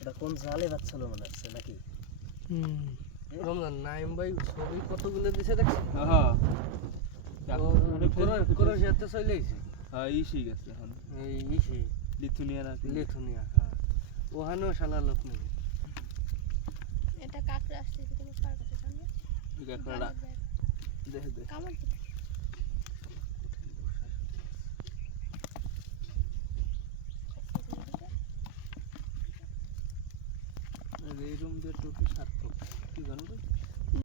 এটা কোন জালে বাচ্চালো মনে হচ্ছে নাকি? রমজান নাইম ভাই ছবি কতগুলো দিছে দেখছি। হ্যাঁ ক্রোয়েশিয়াতে চলে আইছে। হ্যাঁ ইসি গেছে এখন এই ইসে লিথুনিয়া না লিথুনিয়া, হ্যাঁ ওখানেও শালা লোক নেই। এটা কাকড়া আসছে তুমি পার কাছে সামনে কাকড়া দেখে দে কামড় এই রুম দিয়ে টুপি সার্থক কি জানো